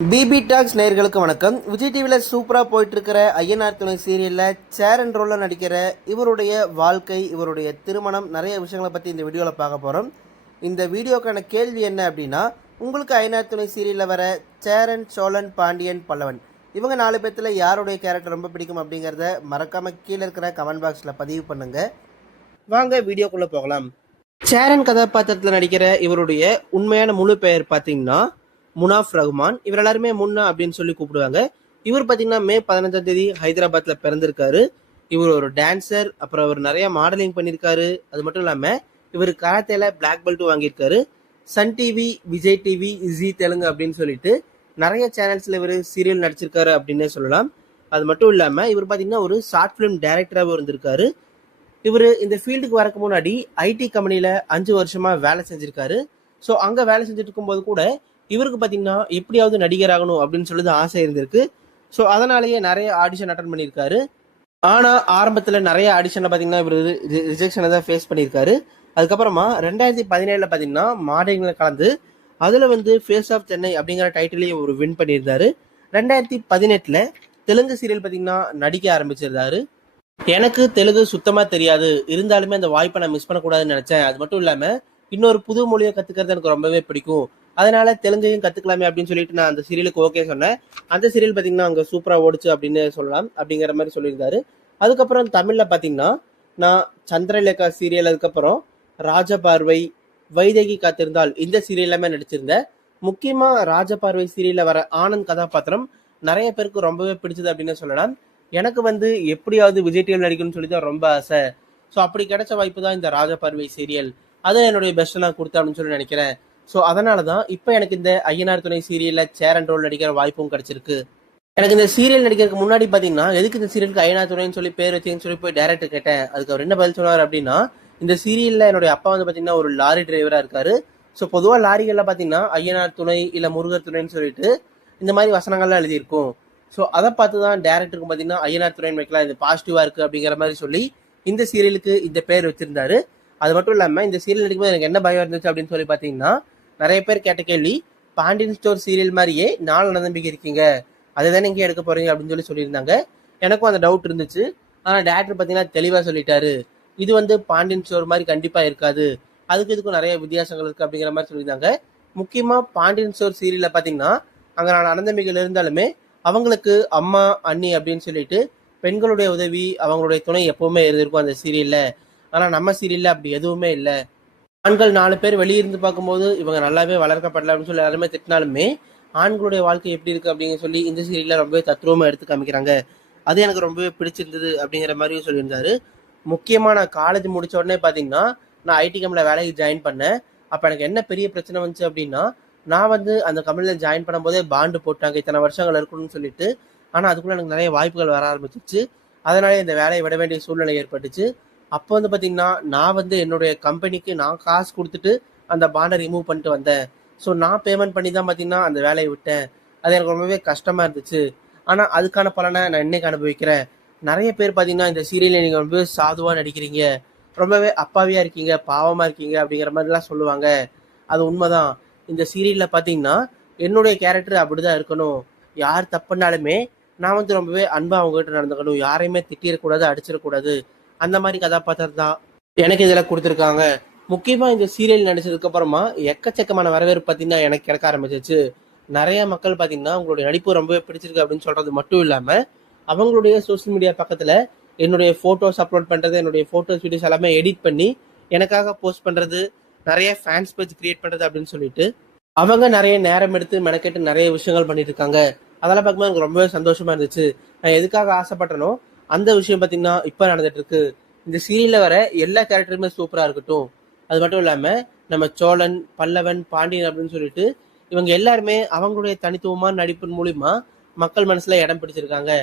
BP tax நேயர்களுக்கு வணக்கம். விஜய் டிவியில் சூப்பராக போயிட்டு இருக்கிற ஐயனார் துணை சீரியலில் சேர் அண்ட் ரோலில் நடிக்கிற இவருடைய வாழ்க்கை, இவருடைய திருமணம், நிறைய விஷயங்களை பற்றி இந்த வீடியோவில் பார்க்க போகிறோம். இந்த வீடியோக்கான கேள்வி என்ன அப்படின்னா, உங்களுக்கு ஐயனார் துணை சீரியலில் வர சேரன், சோழன், பாண்டியன், பல்லவன் இவங்க 4 பேர்த்தில் யாருடைய கேரக்டர் ரொம்ப பிடிக்கும் அப்படிங்கிறத மறக்காமல் கீழே இருக்கிற கமெண்ட் பாக்ஸில் பதிவு பண்ணுங்கள். வாங்க வீடியோக்குள்ளே போகலாம். சேரன் கதாபாத்திரத்தில் நடிக்கிற இவருடைய உண்மையான முழு பெயர் பார்த்தீங்கன்னா முனாஃப் ரஹ்மான். இவர் எல்லாருமே முன்னா அப்படின்னு சொல்லி கூப்பிடுவாங்க. இவர் பார்த்தீங்கன்னா மே 15ஆம் தேதி ஹைதராபாத்ல பிறந்திருக்காரு. இவர் ஒரு டான்சர், அப்புறம் அவர் நிறைய மாடலிங் பண்ணியிருக்காரு. அது மட்டும் இல்லாமல் இவர் கராத்தேல பிளாக் பெல்ட்டும் வாங்கியிருக்காரு. Sun TV, Vijay TV, Zee Telugu அப்படின்னு சொல்லிட்டு நிறைய சேனல்ஸ்ல இவர் சீரியல் நடிச்சிருக்காரு அப்படின்னே சொல்லலாம். அது மட்டும் இல்லாமல் இவர் பார்த்தீங்கன்னா ஒரு ஷார்ட் ஃபிலிம் டைரக்டராகவும் இருந்திருக்காரு. இவர் இந்த ஃபீல்டுக்கு வரக்கு முன்னாடி ஐடி கம்பெனியில் 5 வருஷமா வேலை செஞ்சிருக்காரு. ஸோ அங்கே வேலை செஞ்சுட்டு இருக்கும்போது கூட இவருக்கு பார்த்தீங்கன்னா எப்படியாவது நடிகர் ஆகணும் அப்படின்னு சொல்லிட்டு ஆசை இருந்திருக்கு. ஸோ அதனாலேயே நிறைய ஆடிஷன் அட்டன் பண்ணியிருக்காரு. ஆனால் ஆரம்பத்தில் நிறைய ஆடிஷனில் பார்த்தீங்கன்னா இவர் ரிஜெக்ஷனை தான் ஃபேஸ் பண்ணியிருக்காரு. அதுக்கப்புறமா 2017 பார்த்தீங்கன்னா மாடலிங்கில் கலந்து அதில் ஃபேஸ் ஆஃப் சென்னை அப்படிங்கிற டைட்டிலையும் ஒரு வின் பண்ணியிருந்தாரு. 2018 தெலுங்கு சீரியல் பார்த்தீங்கன்னா நடிக்க ஆரம்பிச்சிருந்தாரு. எனக்கு தெலுங்கு சுத்தமாக தெரியாது, இருந்தாலுமே அந்த வாய்ப்பை நான் மிஸ் பண்ணக்கூடாதுன்னு நினச்சேன். அது மட்டும் இல்லாமல் இன்னொரு புது மொழியை கற்றுக்கிறது எனக்கு ரொம்பவே பிடிக்கும், அதனால தெலுங்கையும் கற்றுக்கலாமே அப்படின்னு சொல்லிட்டு நான் அந்த சீரியலுக்கு ஓகே சொன்னேன். அந்த சீரியல் பார்த்தீங்கன்னா அங்கே சூப்பராக ஓடிச்சு அப்படின்னு சொல்லலாம் அப்படிங்கிற மாதிரி சொல்லியிருந்தாரு. அதுக்கப்புறம் தமிழில் பார்த்தீங்கன்னா நான் சந்திரலேகா சீரியல், அதுக்கப்புறம் ராஜபார்வை, வைதேகி காத்திருந்தால் இந்த சீரியல் எல்லாமே நடிச்சிருந்தேன். முக்கியமாக ராஜபார்வை சீரியலில் வர ஆனந்த் கதாபாத்திரம் நிறைய பேருக்கு ரொம்பவே பிடிச்சது அப்படின்னு சொல்லலாம். எனக்கு எப்படியாவது விஜய் டிவியில் நடிக்கணும்னு சொல்லி தான் ரொம்ப ஆசை. ஸோ அப்படி கிடைச்ச வாய்ப்பு தான் இந்த ராஜபார்வை சீரியல். அதை என்னுடைய பெஸ்ட்டை நான் கொடுத்தேன் அப்படின்னு சொல்லி நினைக்கிறேன். ஸோ அதனால தான் இப்போ எனக்கு இந்த ஐயனார் துணை சீரியலில் சேர் அண்ட் ரோல் நடிக்கிற வாய்ப்பும் கிடைச்சிருக்கு. எனக்கு இந்த சீரியல் நடிக்கிறதுக்கு முன்னாடி பார்த்தீங்கன்னா எதுக்கு இந்த சீரியலுக்கு ஐயனார் துணைன்னு சொல்லி பேர் வச்சுன்னு சொல்லி போய் டேரக்டர் கேட்டேன். அதுக்கு அவர் என்ன பதில் சொன்னார் அப்படின்னா, இந்த சீரியலில் என்னுடைய அப்பா பார்த்தீங்கன்னா ஒரு லாரி டிரைவராக இருக்காரு. ஸோ பொதுவாக லாரிகளில் பார்த்தீங்கன்னா ஐயனார் துணை இல்லை முருகர் துணைன்னு சொல்லிட்டு இந்த மாதிரி வசனங்கள்லாம் எழுதியிருக்கும். ஸோ அதை பார்த்து தான் டேரக்டருக்கு பார்த்தீங்கன்னா ஐயனார் துணைன்னு வைக்கலாம், இது பாசிட்டிவாக இருக்குது அப்படிங்கிற மாதிரி சொல்லி இந்த சீரியலுக்கு இந்த பேர் வச்சிருந்தாரு. அது மட்டும் இல்லாமல் இந்த சீரியல் நடிக்கும்போது எனக்கு என்ன பயம் இருந்துச்சு அப்படின்னு சொல்லி பார்த்தீங்கன்னா, நிறைய பேர் கேட்ட கேள்வி, பாண்டியன் ஸ்டோர் சீரியல் மாதிரியே 4 நம்பிக்கை இருக்கீங்க, அதுதானே இங்கே எடுக்க போறீங்க அப்படின்னு சொல்லியிருந்தாங்க. எனக்கும் அந்த டவுட் இருந்துச்சு. ஆனால் டேரக்டர் பார்த்தீங்கன்னா தெளிவாக சொல்லிட்டாரு, இது பாண்டியன் ஸ்டோர் மாதிரி கண்டிப்பாக இருக்காது, அதுக்கு இதுக்கும் நிறைய வித்தியாசங்கள் இருக்குது அப்படிங்கிற மாதிரி சொல்லியிருந்தாங்க. முக்கியமாக பாண்டியன் ஸ்டோர் சீரியலில் பார்த்தீங்கன்னா அங்கே நான் அனந்தம்பிகள் இருந்தாலுமே அவங்களுக்கு அம்மா, அண்ணி அப்படின்னு சொல்லிட்டு பெண்களுடைய உதவி, அவங்களுடைய துணை எப்பவுமே இருந்திருக்கும் அந்த சீரியலில். ஆனால் நம்ம சீரியலில் அப்படி எதுவுமே இல்லை. ஆண்கள் 4 பேர் வெளியிருந்து பார்க்கும்போது இவங்க நல்லாவே வளர்க்கப்படல அப்படின்னு சொல்லி எல்லாருமே திட்டினாலுமே ஆண்களுடைய வாழ்க்கை எப்படி இருக்கு அப்படின்னு சொல்லி இந்த சீரியல்ல ரொம்பவே தத்ரூபமா எடுத்து காமிக்கிறாங்க. அது எனக்கு ரொம்பவே பிடிச்சிருந்தது அப்படிங்கிற மாதிரியும் சொல்லியிருந்தாரு. முக்கியமாக நான் காலேஜ் முடிச்ச உடனே பார்த்தீங்கன்னா நான் ஐடி கம்பெனியில் வேலைக்கு ஜாயின் பண்ணேன். அப்போ எனக்கு என்ன பெரிய பிரச்சனை வந்துச்சு அப்படின்னா, நான் அந்த கம்பெனியில் ஜாயின் பண்ணும்போதே பாண்டு போட்டாங்க இத்தனை வருஷங்கள் இருக்கணும்னு சொல்லிட்டு. ஆனால் அதுக்குள்ள எனக்கு நிறைய வாய்ப்புகள் வர ஆரம்பிச்சிச்சு. அதனால இந்த வேலையை விட வேண்டிய சூழ்நிலை ஏற்பட்டுச்சு. அப்போ பார்த்தீங்கன்னா நான் என்னுடைய கம்பெனிக்கு நான் காசு கொடுத்துட்டு அந்த பாண்டை ரிமூவ் பண்ணிட்டு வந்தேன். ஸோ நான் பேமெண்ட் பண்ணி தான் பார்த்தீங்கன்னா அந்த வேலையை விட்டேன். அது எனக்கு ரொம்பவே கஷ்டமாக இருந்துச்சு. ஆனால் அதுக்கான பலனை நான் இன்னைக்கு அனுபவிக்கிறேன். நிறைய பேர் பார்த்தீங்கன்னா இந்த சீரியலில் நீங்கள் ரொம்பவே சாதுவாக நடிக்கிறீங்க, ரொம்பவே அப்பாவியாக இருக்கீங்க, பாவமாக இருக்கீங்க அப்படிங்கிற மாதிரிலாம் சொல்லுவாங்க. அது உண்மைதான். இந்த சீரியலில் பார்த்தீங்கன்னா என்னுடைய கேரக்டர் அப்படி தான் இருக்கணும். யார் தப்புனாலுமே நான் ரொம்பவே அன்பாக அவங்ககிட்ட நடந்துக்கணும், யாரையுமே திட்டிடக்கூடாது, அடிச்சிடக்கூடாது, அந்த மாதிரி கதாபாத்திரம் தான் எனக்கு இதில் கொடுத்துருக்காங்க. முக்கியமாக இந்த சீரியல் நடிச்சதுக்கு அப்புறமா எக்கச்சக்கமான வரவேற்பு பார்த்தீங்கன்னா எனக்கு கிடைக்க ஆரம்பிச்சிச்சு. நிறைய மக்கள் பார்த்தீங்கன்னா உங்களுடைய நடிப்பு ரொம்பவே பிடிச்சிருக்கு அப்படின்னு சொல்றது மட்டும் இல்லாமல் அவங்களுடைய சோசியல் மீடியா பக்கத்தில் என்னுடைய ஃபோட்டோஸ் அப்லோட் பண்ணுறது, என்னுடைய ஃபோட்டோஸ் வீடியோஸ் எல்லாமே எடிட் பண்ணி எனக்காக போஸ்ட் பண்ணுறது, நிறைய ஃபேன்ஸ் பேஜ் கிரியேட் பண்ணுறது அப்படின்னு சொல்லிட்டு அவங்க நிறைய நேரம் எடுத்து மெனக்கெட்டு நிறைய விஷயங்கள் பண்ணிட்டு இருக்காங்க. அதெல்லாம் பார்க்கும்போது எனக்கு ரொம்பவே சந்தோஷமா இருந்துச்சு. நான் எதுக்காக ஆசைப்பட்டனோ அந்த விஷயம் பார்த்தீங்கன்னா இப்போ நடந்துட்டு இருக்கு. இந்த சீரியலில் வர எல்லா கேரக்டருமே சூப்பராக இருக்கட்டும். அது மட்டும் இல்லாமல் நம்ம சோழன், பல்லவன், பாண்டியன் அப்படின்னு சொல்லிட்டு இவங்க எல்லாருமே அவங்களுடைய தனித்துவமான நடிப்பின் மூலிமா மக்கள் மனசுல இடம் பிடிச்சிருக்காங்க.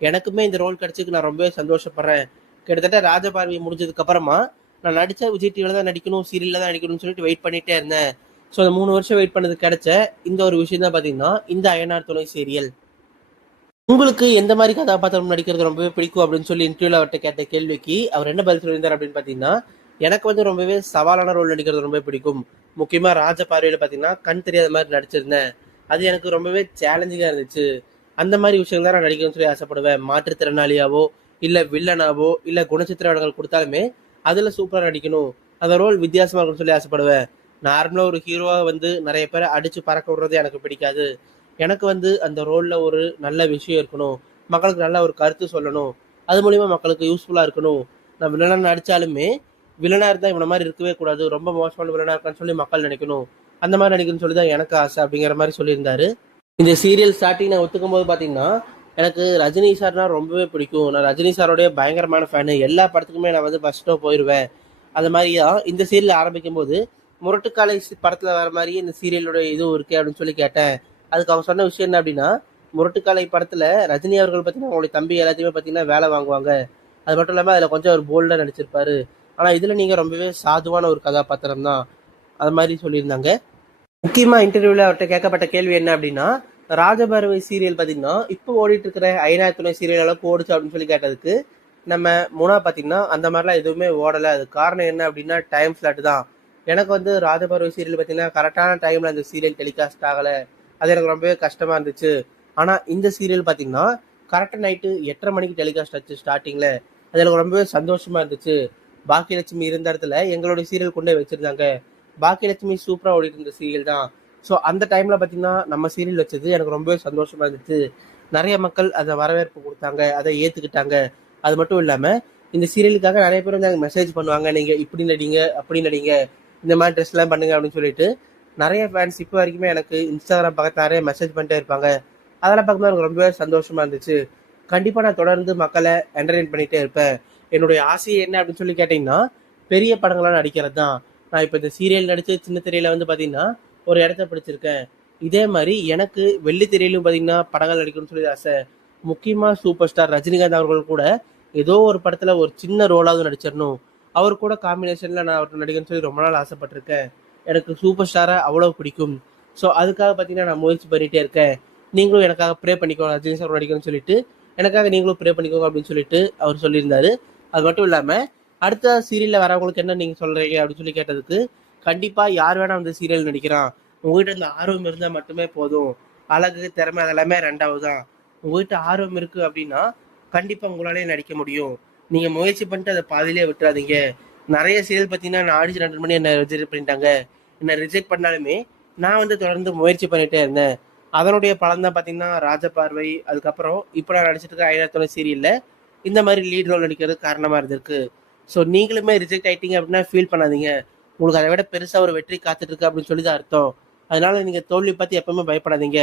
எனக்குமே இந்த ரோல் கிடைச்சிக்கு நான் ரொம்பவே சந்தோஷப்படுறேன். கிட்டத்தட்ட ராஜபார்வை முடிஞ்சதுக்கு அப்புறமா நான் நடிச்ச விஜய் டிவியில் தான் நடிக்கணும், சீரியலில் தான் நடிக்கணும்னு சொல்லிட்டு வெயிட் பண்ணிட்டே இருந்தேன். ஸோ அந்த 3 வருஷம் வெயிட் பண்ணது கிடைச்ச இந்த ஒரு விஷயம் தான் பார்த்தீங்கன்னா இந்த ஐயனார் துணை சீரியல். உங்களுக்கு எந்த மாதிரி கதாபாத்திரம் நடிக்கிறது ரொம்பவே பிடிக்கும் அப்படின்னு சொல்லி இன்டர்வியூல அவர்கிட்ட கேட்ட கேள்விக்கு அவர் என்ன பதில் சொல்லியிருந்தார் அப்படின்னு பார்த்தீங்கன்னா, எனக்கு ரொம்பவே சவாலான ரோல் நடிக்கிறது ரொம்ப பிடிக்கும். முக்கியமாக ராஜபார்வையில் பார்த்தீங்கன்னா கண் தெரியாத மாதிரி நடிச்சிருந்தேன். அது எனக்கு ரொம்பவே சேலஞ்சிங்காக இருந்துச்சு. அந்த மாதிரி விஷயங்கள் தான் நான் நடிக்கணும்னு சொல்லி ஆசைப்படுவேன். மாற்றுத்திறனாளியாவோ, இல்லை வில்லனாவோ, இல்லை குணச்சித்திர வேடங்கள் கொடுத்தாலுமே அதில் சூப்பராக நடிக்கணும். அந்த ரோல் வித்தியாசமாக இருக்கும்னு சொல்லி ஆசைப்படுவேன். நார்மலாக ஒரு ஹீரோவாக வந்து நிறைய பேரை அடித்து பறக்க விடுறது எனக்கு பிடிக்காது. எனக்கு வந்து அந்த ரோலில் ஒரு நல்ல விஷயம் இருக்கணும். மக்களுக்கு நல்ல ஒரு கருத்து சொல்லணும். அது மூலிமா மக்களுக்கு யூஸ்ஃபுல்லாக இருக்கணும். நான் வில்லனாக நடித்தாலுமே வில்லனாக இருந்தால் இவனை மாதிரி இருக்கவே கூடாது, ரொம்ப மோசமான வில்லனாக இருக்கான்னு சொல்லி மக்கள் நினைக்கணும். அந்த மாதிரி நடிக்கணும்னு சொல்லி தான் எனக்கு ஆசை அப்படிங்கிற மாதிரி சொல்லியிருந்தாரு. இந்த சீரியல் ஸ்டார்டிங் நான் ஒத்துக்கும் போது பார்த்தீங்கன்னா எனக்கு ரஜினி சார்னா ரொம்பவே பிடிக்கும். நான் ரஜினி சாரோடைய பயங்கரமான ஃபேனு. எல்லா படத்துக்குமே நான் வந்து ஃபர்ஸ்ட் ஷோ போயிடுவேன். அது மாதிரி தான் இந்த சீரியல் ஆரம்பிக்கும் போது முரட்டுக்காலை படத்தில் வர மாதிரியே இந்த சீரியலோட இதுவும் இருக்கு அப்படின்னு சொல்லி கேட்டேன். அதுக்கு அவங்க சொன்ன விஷயம் என்ன அப்படின்னா, முரட்டுக்காலை படத்தில் ரஜினி அவர்கள் பார்த்தீங்கன்னா அவங்களுடைய தம்பி எல்லாத்தையுமே பார்த்தீங்கன்னா வேலை வாங்குவாங்க. அது மட்டும் இல்லாமல் அதில் கொஞ்சம் ஒரு போல்டாக நடிச்சிருப்பாரு. ஆனால் இதில் நீங்கள் ரொம்பவே சாதுவான ஒரு கதாபாத்திரம் தான், அது மாதிரி சொல்லியிருந்தாங்க. முக்கியமாக இன்டர்வியூவில் அவர்கிட்ட கேட்கப்பட்ட கேள்வி என்ன அப்படின்னா, ராஜபறவை சீரியல் பார்த்தீங்கன்னா இப்போ ஓடிட்டு இருக்கிற ஐநாயர் துணை சீரியல் அளவுக்கு ஓடிச்சு அப்படின்னு சொல்லி கேட்டதுக்கு, நம்ம முனா பார்த்தீங்கன்னா அந்த மாதிரிலாம் எதுவுமே ஓடலை. அது காரணம் என்ன அப்படின்னா டைம் ஸ்லாட் தான். எனக்கு வந்து ராஜபறவை சீரியல் பார்த்தீங்கன்னா கரெக்டான டைமில் அந்த சீரியல் டெலிகாஸ்ட் ஆகலை. அது எனக்கு ரொம்பவே கஷ்டமாக இருந்துச்சு. ஆனால் இந்த சீரியல் பார்த்தீங்கன்னா கரெக்டாக நைட்டு 8:30 மணிக்கு டெலிகாஸ்ட் ஆச்சு ஸ்டார்டிங்கில். அது எனக்கு ரொம்பவே சந்தோஷமாக இருந்துச்சு. பாக்கியலட்சுமி இருந்த இடத்துல எங்களுடைய சீரியல் கொண்டே வச்சுருந்தாங்க. பாக்கியலட்சுமி சூப்பராக ஓடிட்டு இருந்த சீரியல் தான். ஸோ அந்த டைமில் பார்த்தீங்கன்னா நம்ம சீரியல் வச்சது எனக்கு ரொம்பவே சந்தோஷமாக இருந்துச்சு. நிறைய மக்கள் அதை வரவேற்பு கொடுத்தாங்க, அதை ஏற்றுக்கிட்டாங்க. அது மட்டும் இல்லாமல் இந்த சீரியலுக்காக நிறைய பேர் வந்து மெசேஜ் பண்ணுவாங்க, நீங்கள் இப்படி நடிங்க, அப்படி நடிங்க, இந்த மாதிரி ட்ரெஸ்லாம் பண்ணுங்க அப்படின்னு சொல்லிட்டு நிறைய ஃபேன்ஸ் இப்போ வரைக்குமே எனக்கு இன்ஸ்டாகிராம் பக்கத்தில் நிறைய மெசேஜ் பண்ணிட்டே இருப்பாங்க. அதெல்லாம் பார்க்கும்போது எனக்கு ரொம்பவே சந்தோஷமாக இருந்துச்சு. கண்டிப்பாக நான் தொடர்ந்து மக்களை என்டர்டெயின் பண்ணிகிட்டே இருப்பேன். என்னுடைய ஆசையை என்ன அப்படின்னு சொல்லி கேட்டிங்கன்னா, பெரிய படங்கள்லாம் நடிக்கிறது தான். நான் இப்போ இந்த சீரியல் நடித்து சின்ன திரையில் வந்து பார்த்தீங்கன்னா ஒரு இடத்த பிடிச்சிருக்கேன். இதே மாதிரி எனக்கு வெள்ளி திரையிலும் பார்த்தீங்கன்னா படங்கள் நடிக்கணும்னு சொல்லி ஆசை. முக்கியமாக சூப்பர் ஸ்டார் ரஜினிகாந்த் அவர்கள் கூட ஏதோ ஒரு படத்தில் ஒரு சின்ன ரோலாவது நடிச்சிடணும். அவர் கூட காம்பினேஷனில் நான் அவர்கிட்ட நடிக்கணும்னு சொல்லி ரொம்ப நாள் ஆசைப்பட்டிருக்கேன். எனக்கு சூப்பர் ஸ்டாரை அவ்வளோ பிடிக்கும். ஸோ அதுக்காக பார்த்தீங்கன்னா நான் முயற்சி பண்ணிகிட்டே இருக்கேன். நீங்களும் எனக்காக ப்ரே பண்ணிக்கோங்க, ரஜினி சார் நடிக்கணும்னு சொல்லிட்டு எனக்காக நீங்களும் ப்ரே பண்ணிக்கோங்க அப்படின்னு சொல்லிட்டு அவர் சொல்லியிருந்தாரு. அது மட்டும் இல்லாமல் அடுத்த சீரியலில் வரவங்களுக்கு என்ன நீங்கள் சொல்கிறீங்க அப்படின்னு சொல்லி கேட்டதுக்கு, கண்டிப்பாக யார் வேணால் வந்து சீரியல் நடிக்கிறான். உங்ககிட்ட இந்த ஆர்வம் இருந்தால் மட்டுமே போதும். அழகு, திறமை அதெல்லாமே ரெண்டாவது தான். உங்ககிட்ட ஆர்வம் இருக்குது அப்படின்னா கண்டிப்பாக உங்களாலே நடிக்க முடியும். நீங்கள் முயற்சி பண்ணிட்டு அதை பாதியிலே விட்டுறாதீங்க. நிறைய சீரியல் பார்த்தீங்கன்னா நான் ஆடிச்சு 2 மணி என்னை ரிஜெக்ட் பண்ணிட்டாங்க. என்னை ரிஜெக்ட் பண்ணாலுமே நான் வந்து தொடர்ந்து முயற்சி பண்ணிகிட்டே இருந்தேன். அதனுடைய பலன் தான் பார்த்தீங்கன்னா ராஜபார்வை, அதுக்கப்புறம் இப்போ நான் நடிச்சிட்டு இருக்க ஐநாயர் துணை சீரியலில் இந்த மாதிரி லீட் ரோல் நடிக்கிறது காரணமாக இருந்திருக்கு. ஸோ நீங்களுமே ரிஜெக்ட் ஆகிட்டீங்க அப்படின்னா ஃபீல் பண்ணாதீங்க. உங்களுக்கு அதை விட பெருசாக ஒரு வெற்றி காத்துட்ருக்கு அப்படின்னு சொல்லி தான் அர்த்தம். அதனால் நீங்கள் தோல்வி பார்த்து எப்பவுமே பயப்படாதீங்க.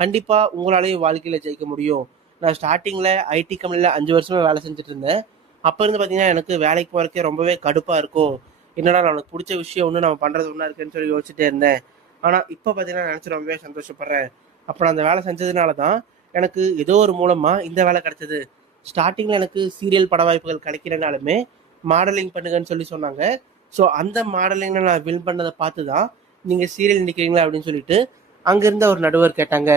கண்டிப்பாக உங்களாலேயும் வாழ்க்கையில் ஜெயிக்க முடியும். நான் ஸ்டார்டிங்கில் ஐடி கம்பெனியில் 5 வருஷமாக வேலை செஞ்சுட்டு இருந்தேன். அப்போ இருந்து பார்த்தீங்கன்னா எனக்கு வேலைக்கு போகிறக்கே ரொம்பவே கடுப்பாக இருக்கும். என்னடா நம்மளுக்கு பிடிச்ச விஷயம் ஒன்று நம்ம பண்ணுறது ஒன்றா இருக்குன்னு சொல்லி யோசிச்சுட்டே இருந்தேன். ஆனால் இப்போ பார்த்தீங்கன்னா நினச்சி ரொம்பவே சந்தோஷப்படுறேன். அப்போ நான் அந்த வேலை செஞ்சதுனால தான் எனக்கு ஏதோ ஒரு மூலமாக இந்த வேலை கிடச்சிது. ஸ்டார்டிங்கில் எனக்கு சீரியல் பட வாய்ப்புகள் கிடைக்கிறனாலுமே மாடலிங் பண்ணுங்கன்னு சொல்லி சொன்னாங்க. ஸோ அந்த மாடலிங்கில் நான் வின் பண்ணதை பார்த்து தான் நீங்கள் சீரியல் நிற்கிறீங்களா அப்படின்னு சொல்லிட்டு அங்கேருந்த ஒரு நடுவர் கேட்டாங்க.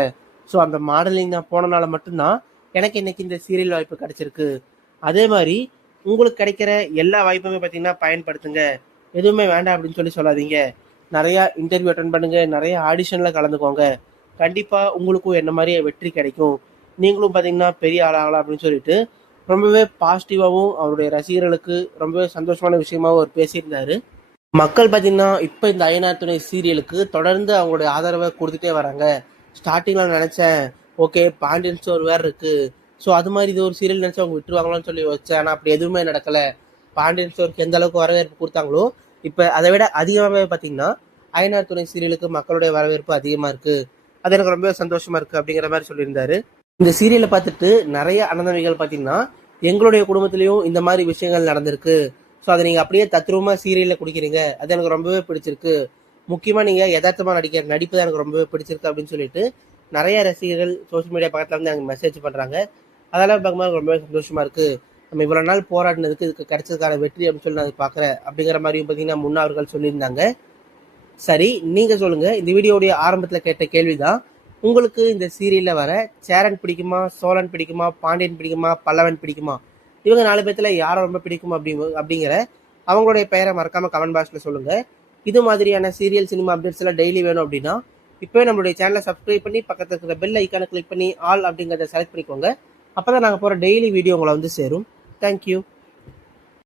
ஸோ அந்த மாடலிங் நான் போனனால மட்டும்தான் எனக்கு இன்னைக்கு இந்த சீரியல் வாய்ப்பு கிடைச்சிருக்கு. அதே மாதிரி உங்களுக்கு கிடைக்கிற எல்லா வாய்ப்புமே பார்த்தீங்கன்னா பயன்படுத்துங்க. எதுவுமே வேண்டாம் அப்படின்னு சொல்லி சொல்லாதீங்க. நிறையா இன்டர்வியூ அட்டன் பண்ணுங்க, நிறைய ஆடிஷனில் கலந்துக்கோங்க. கண்டிப்பாக உங்களுக்கும் என்ன மாதிரியே வெற்றி கிடைக்கும். நீங்களும் பார்த்தீங்கன்னா பெரிய ஆளாகலாம் அப்படின்னு சொல்லிட்டு ரொம்பவே பாசிட்டிவாகவும் அவருடைய ரசிகர்களுக்கு ரொம்பவே சந்தோஷமான விஷயமாகவும் அவர் பேசியிருந்தாரு. மக்கள் பார்த்தீங்கன்னா இப்போ இந்த ஐநாயர் துணை சீரியலுக்கு தொடர்ந்து அவங்களுடைய ஆதரவை கொடுத்துட்டே வராங்க. ஸ்டார்டிங்கில் நினச்சேன், ஓகே பாண்டியன் ஸ்டோர் வேறு இருக்குது, ஸோ அது மாதிரி இது ஒரு சீரியல் நினச்சி அவங்க விட்டுருவாங்களான்னு சொல்லி வச்சேன். ஆனால் அப்படி எதுவுமே நடக்கலை. பாண்டியன் ஸ்டோருக்கு எந்த அளவுக்கு வரவேற்பு கொடுத்தாங்களோ இப்போ அதை விட அதிகமாகவே பார்த்தீங்கன்னா ஐநாயர் துணை சீரியலுக்கு மக்களுடைய வரவேற்பு அதிகமாக இருக்குது. அது எனக்கு ரொம்பவே சந்தோஷமாக இருக்குது அப்படிங்கிற மாதிரி சொல்லியிருந்தாரு. இந்த சீரியலை பார்த்துட்டு நிறைய அண்ணந்தம்பிகள் பார்த்தீங்கன்னா எங்களுடைய குடும்பத்திலையும் இந்த மாதிரி விஷயங்கள் நடந்திருக்கு. ஸோ அதை நீங்கள் அப்படியே தத்ரூபமாக சீரியலில் குடிக்கிறீங்க, அது எனக்கு ரொம்பவே பிடிச்சிருக்கு. முக்கியமாக நீங்கள் யதார்த்தமாக நடிக்கிற நடிப்பு தான் எனக்கு ரொம்பவே பிடிச்சிருக்கு அப்படின்னு சொல்லிட்டு நிறைய ரசிகர்கள் சோஷியல் மீடியா பக்கத்தில் வந்து எனக்கு மெசேஜ் பண்ணுறாங்க. அதெல்லாம் பார்க்கும்போது ரொம்பவே சந்தோஷமாக இருக்குது. நம்ம இவ்வளோ நாள் போராடினதுக்கு இதுக்கு கிடைச்சதுக்கான வெற்றி அப்படின்னு சொல்லி நான் அதை பார்க்குறேன் அப்படிங்கிற மாதிரியும் பார்த்தீங்கன்னா முன்னா அவர்கள் சொல்லியிருந்தாங்க. சரி, நீங்கள் சொல்லுங்கள். இந்த வீடியோடைய ஆரம்பத்தில் கேட்ட கேள்வி தான், உங்களுக்கு இந்த சீரியலில் வர சேரன் பிடிக்குமா, சோழன் பிடிக்குமா, பாண்டியன் பிடிக்குமா, பல்லவன் பிடிக்குமா, இவங்க 4 பேர்த்துல யாரை ரொம்ப பிடிக்கும் அப்படிங்கிற அவங்களுடைய பெயரை மறக்காமல் கமெண்ட் பாக்ஸில் சொல்லுங்கள். இது மாதிரியான சீரியல் சினிமா அப்டேட்ஸ் எல்லாம் டெய்லி வேணும் அப்படின்னா இப்போவே நம்மளுடைய சேனலை சப்ஸ்கிரைப் பண்ணி பக்கத்தில் இருக்கிற பெல் ஐக்கானை கிளிக் பண்ணி ஆல் அப்படிங்கிறத செலக்ட் பண்ணிக்கோங்க. அப்போ தான் நாங்கள் போகிற டெய்லி வீடியோ உங்களை வந்து சேரும். தேங்க்யூ.